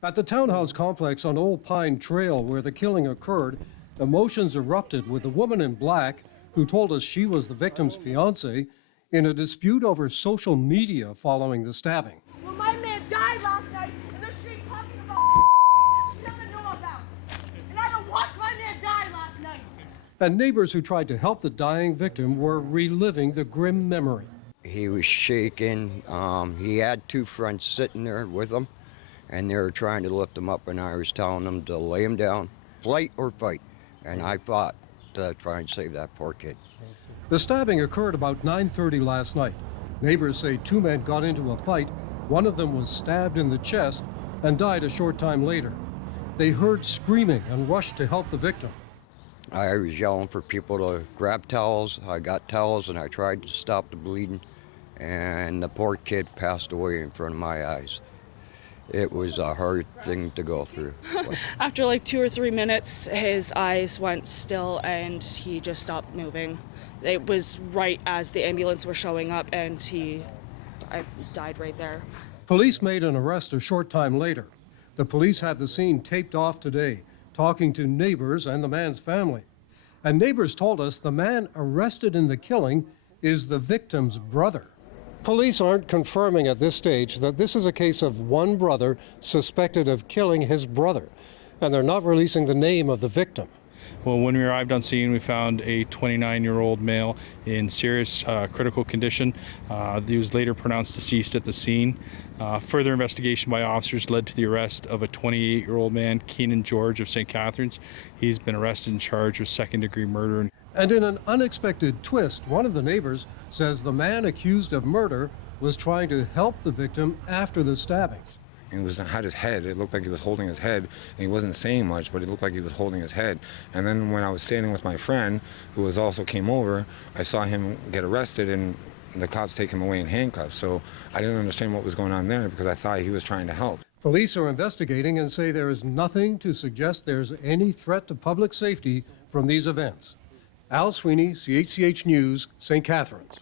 At the townhouse complex on Old Pine Trail where the killing occurred, emotions erupted with the woman in black who told us she was the victim's fiance in a dispute over social media following the stabbing. Well, my man died last night in the street talking about she doesn't know about. And I don't watch my man die last night. And neighbors who tried to help the dying victim were reliving the grim memory. He was shaking. He had two friends sitting there with him, and they were trying to lift him up, and I was telling them to lay him down, flight or fight. And I fought to try and save that poor kid. The stabbing occurred about 9:30 last night. Neighbors say two men got into a fight. One of them was stabbed in the chest and died a short time later. They heard screaming and rushed to help the victim. I was yelling for people to grab towels. I got towels, and I tried to stop the bleeding, and the poor kid passed away in front of my eyes. It was a hard thing to go through. After like 2 or 3 minutes, his eyes went still and he just stopped moving. It was right as the ambulance was showing up, and I died right there. Police made an arrest a short time later. The police had the scene taped off today, talking to neighbors and the man's family. And neighbors told us the man arrested in the killing is the victim's brother. Police aren't confirming at this stage that this is a case of one brother suspected of killing his brother, and they're not releasing the name of the victim. Well, when we arrived on scene, we found a 29-year-old male in serious critical condition. He was later pronounced deceased at the scene. Further investigation by officers led to the arrest of a 28-year-old man, Keenan George of St. Catharines. He's been arrested and charged with second-degree murder. And in an unexpected twist, one of the neighbors says the man accused of murder was trying to help the victim after the stabbings. He had his head. It looked like he was holding his head, and he wasn't saying much, but it looked like he was holding his head. And then when I was standing with my friend, who also came over, I saw him get arrested, and the cops take him away in handcuffs. So I didn't understand what was going on there because I thought he was trying to help. Police are investigating and say there is nothing to suggest there's any threat to public safety from these events. Al Sweeney, CHCH News, St. Catharines.